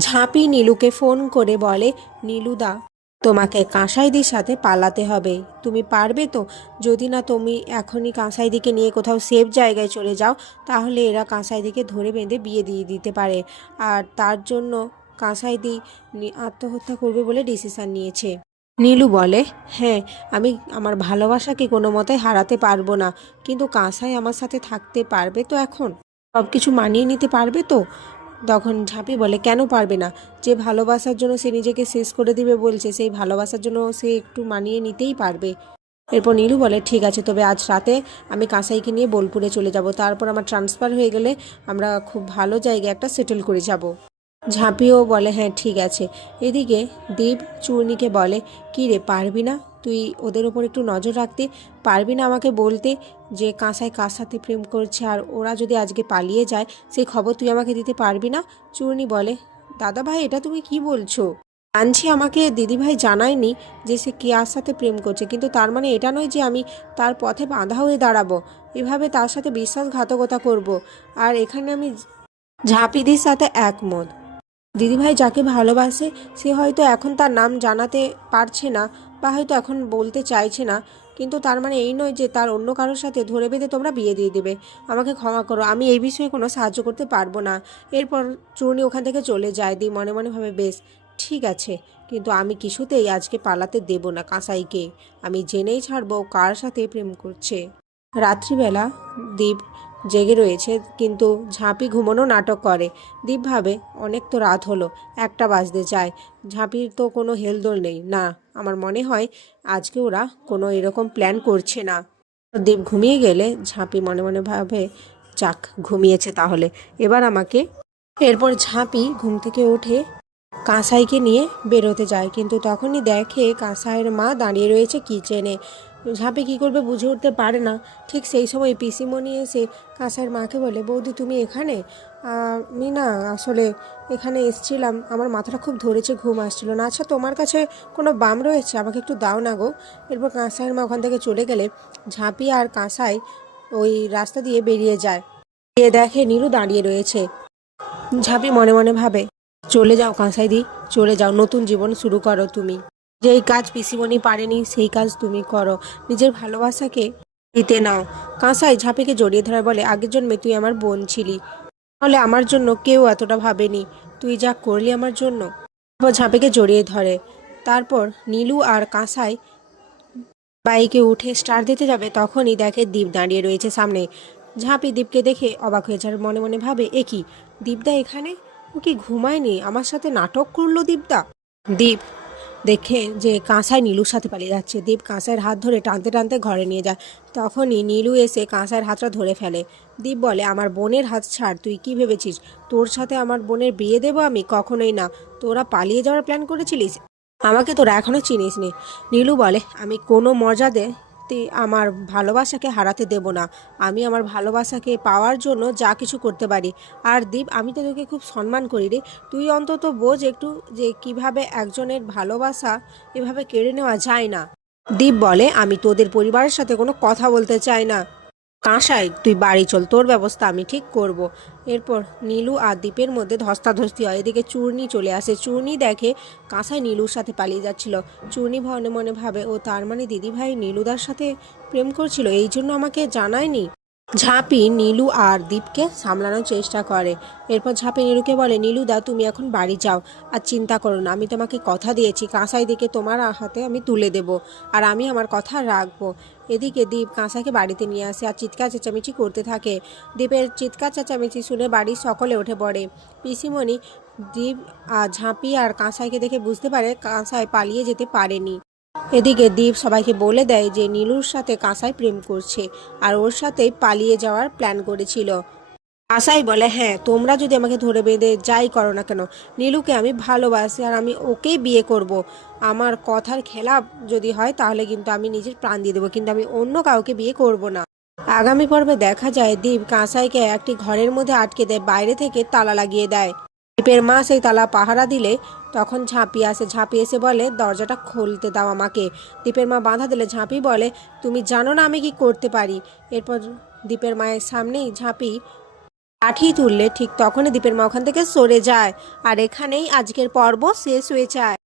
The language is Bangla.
ঝাঁপি নীলুকে ফোন করে বলে, নীলুদা, তোমাকে কাঁসাইদির সাথে পালাতে হবে। তুমি পারবে তো? যদি না তুমি এখনই কাঁসাইদিকে নিয়ে কোথাও সেফ জায়গায় চলে যাও, তাহলে এরা কাঁসাইদিকে ধরে বেঁধে বিয়ে দিয়ে দিতে পারে। আর তার জন্য কাঁসাইদি আত্মহত্যা করবে বলে ডিসিশান নিয়েছে। নীলু বলে হ্যাঁ আমি আমার ভালোবাসাকে কোনো মতে হারাতে পারব না। কিন্তু কাঁসাই আমার সাথে থাকতে পারবে তো এখন? সব কিছু মানিয়ে নিতে পারবে তো? তখন ঝাঁপি বলে, কেন পারবে না? যে ভালোবাসার জন্য সে নিজেকে শেষ করে দিবে বলছে, সেই ভালোবাসার জন্য সে একটু মানিয়ে নিতেই পারবে। এরপর নীলু বলে, ঠিক আছে, তবে আজ রাতে আমি কাঁসাইকে নিয়ে বোলপুরে চলে যাব। তারপর আমার ট্রান্সফার হয়ে গেলে আমরা খুব ভালো জায়গায় একটা সেটেল করে যাব। ঝাঁপিও বলে হ্যাঁ ঠিক আছে। এদিকে দীপ চূর্ণিকে বলে, কী রে, পারবি না? তুই ওদের ওপর একটু নজর রাখতে পারবি না আমাকে বলতে। যে কাঁসায় কার সাথে প্রেম করছে আর ওরা যদি আজকে পালিয়ে যায় সেই খবর তুই আমাকে দিতে পারবি না? চূর্ণি বলে দাদা ভাই এটা তুমি কি বলছো? জানছি আমাকে দিদিভাই জানায়নি যে সে কেয়ার সাথে প্রেম করছে, কিন্তু তার মানে এটা নয় যে আমি তার পথে বাঁধা হয়ে দাঁড়াবো। এভাবে তার সাথে বিশ্বাসঘাতকতা করব। আর এখানে আমি ঝাঁপিদির সাথে একমত। দিদিভাই যাকে ভালোবাসে, সে হয়তো এখন তার নাম জানাতে পারছে না বা হয়তো এখন বলতে চাইছে না। কিন্তু তার মানে এই নয় যে তার অন্য কারোর সাথে ধরে বেঁধে তোমরা বিয়ে দিয়ে দেবে। আমাকে ক্ষমা করো, আমি এই বিষয়ে কোনো সাহায্য করতে পারব না। এরপর চূর্ণি ওখান থেকে চলে যায়। দি মনে মনে ভাবে, বেশ, ঠিক আছে। কিন্তু আমি কিছুতেই আজকে পালাতে দেব না কাঁসাইকে। আমি জেনেই ছাড়বো কার সাথে প্রেম করছে। রাত্রিবেলা দীপ জেগে রয়েছে, কিন্তু ঝাঁপি ঘুমোনো নাটক করে। দীপ ভাবে, অনেক তো রাত হলো, একটা বাজতে চায়। ঝাঁপির তো কোনো হেলদোল নেই। না, আমার মনে হয় আজকে ওরা কোনো এরকম প্ল্যান করছে না। দীপ ঘুমিয়ে গেলে ঝাঁপি মনে মনে ভাবে, যাক, ঘুমিয়েছে তাহলে। এবার আমাকে এরপর ঝাঁপি ঘুম থেকে উঠে কাঁসাইকে নিয়ে বেরোতে যায়। কিন্তু তখনই দেখে কাঁসাইয়ের মা দাঁড়িয়ে রয়েছে কিচেনে। ঝাঁপি কী করবে বুঝে উঠতে পারে না। ঠিক সেই সময় পিসিমণি এসে কাঁসাইয়ের মাকে বলে, বৌদি, তুমি এখানে? আমি না আসলে এখানে এসছিলাম। আমার মাথাটা খুব ধরেছে, ঘুম আসছিল না। আচ্ছা তোমার কাছে কোনো বাম রয়েছে? আমাকে একটু দাও না গো। এরপর কাঁসাইয়ের মা ওখান থেকে চলে গেলে ঝাঁপি আর কাঁসাই ওই রাস্তা দিয়ে বেরিয়ে যায়। গিয়ে দেখে নীলু দাঁড়িয়ে রয়েছে। ঝাঁপি মনে মনে ভাবে চলে যাও কাঁসাইদি, চলে যাও, নতুন জীবন শুরু করো তুমি। যেই কাজ পিসিমণি পারেনি, সেই কাজ তুমি করো। নিজের ভালোবাসাকে দিতে নাও। কাঁসাই ঝাঁপিকে জড়িয়ে ধরে বলে, আগের জন্মে তুই আমার বোন ছিলি। তাহলে আমার জন্য কেউ এতটা ভাবেনি। তুই যা করলি আমার জন্য। তারপর ঝাঁপিকে জড়িয়ে ধরে। তারপর নীলু আর কাঁসাই বাইকে উঠে স্টার দিতে যাবে, তখনই দেখে দীপ দাঁড়িয়ে রয়েছে সামনে। ঝাঁপি দীপকে দেখে অবাক হয়ে যার মনে মনে ভাবে, এ কি? দীপদা এখানে? ও কি ঘুমায়নি? আমার সাথে নাটক করল দীপদা। দীপ, দেখে যে কাঁসায় নীলুর সাথে পালিয়ে যাচ্ছে। দীপ কাঁসাইয়ের হাত ধরে টানতে টানতে ঘরে নিয়ে যায়। তখনই নীলু এসে কাঁসাইয়ের হাতটা ধরে ফেলে। দীপ বলে, আমার বোনের হাত ছাড়, তুই কি ভেবেছিস? তোর সাথে আমার বোনের বিয়ে দেবো আমি? কখনোই না। তোরা পালিয়ে যাওয়ার প্ল্যান করেছিলিস? আমাকে তোরা এখনও চিনিস নি নীলু বলে, আমি কোনো মর্যাদে তে আমার ভালোবাসাকে হারাতে দেব না। আমি আমার ভালোবাসাকে পাওয়ার জন্য যা কিছু করতে পারি। আর দীপ, আমি তো তোকে খুব সম্মান করি রে। তুই অন্তত বোঝ একটু যে কীভাবে একজনের ভালোবাসা এভাবে কেড়ে নেওয়া যায় না। দীপ বলে, আমি তোদের পরিবারের সাথে কোনো কথা বলতে চাই না। কাঁসাই, তুই বাড়ি চল, তোর ব্যবস্থা আমি ঠিক করব। এরপর নীলু আর দ্বীপের মধ্যে ধস্তাধস্তি হয়। এদিকে চূর্ণি চলে আসে। চূর্ণি দেখে কাঁসাই নীলুর সাথে পালিয়ে যাচ্ছিল। চূর্ণি মনে মনে ভাবে, ও, তার মানে দিদিভাই নীলুদার সাথে প্রেম করছিল? এই জন্য আমাকে জানায়নি? ঝাঁপি নীলু আর দীপকে সামলানোর চেষ্টা করে। এরপর ঝাঁপি নীলুকে বলে নীলুদা তুমি এখন বাড়ি যাও আর চিন্তা করো না, আমি তোমাকে কথা দিয়েছি, কাঁসাই দিকে তোমার হাতে আমি তুলে দেব আর আমি আমার কথা রাখব। এদিকে দীপ কাঁসাকে বাড়িতে নিয়ে আসে আর চিৎকার চেঁচামেচি করতে থাকে। দীপের চিৎকার চেঁচামেচি শুনে বাড়ির সকলে উঠে পড়ে। পিসিমণি, দীপ আর ঝাঁপি আর কাঁসাইকে দেখে বুঝতে পারে কাঁসাই পালিয়ে যেতে পারেনি। এদিকে দীপ সবাইকে বলে দেয় যে নীলুর সাথে কাঁসাই প্রেম করছে আর ওর সাথেই পালিয়ে যাওয়ার প্ল্যান করেছিল। আশাই বলে হ্যাঁ তোমরা যদি আমাকে ধরে বেঁধে যাই করো না কেন? নীলুকে আমি ভালোবাসি আর আমি ওকেই বিয়ে করব। আমার কথার খেলাপ যদি হয় তাহলে কিন্তু আমি নিজের প্রাণ দিয়ে দেবো, কিন্তু আমি অন্য কাউকে বিয়ে করব না। আগামী পর্বে দেখা যায়, দীপ কাঁসাইকে একটি ঘরের মধ্যে আটকে দেয়, বাইরে থেকে তালা লাগিয়ে দেয়। দীপের মা সেই তালা পাহারা দিলে, তখন ঝাঁপি আসে, ঝাঁপি এসে বলে, দরজাটা খুলতে দাও আমাকে। দ্বীপের মা বাঁধা দিলে, ঝাঁপি বলে, তুমি জানো না আমি কি করতে পারি? এরপর দ্বীপের মায়ের সামনেই ঝাঁপি লাঠি তুললে, ঠিক তখনই দ্বীপের মা ওখান থেকে সরে যায়। আর এখানেই আজকের পর্ব শেষ হয়ে যায়।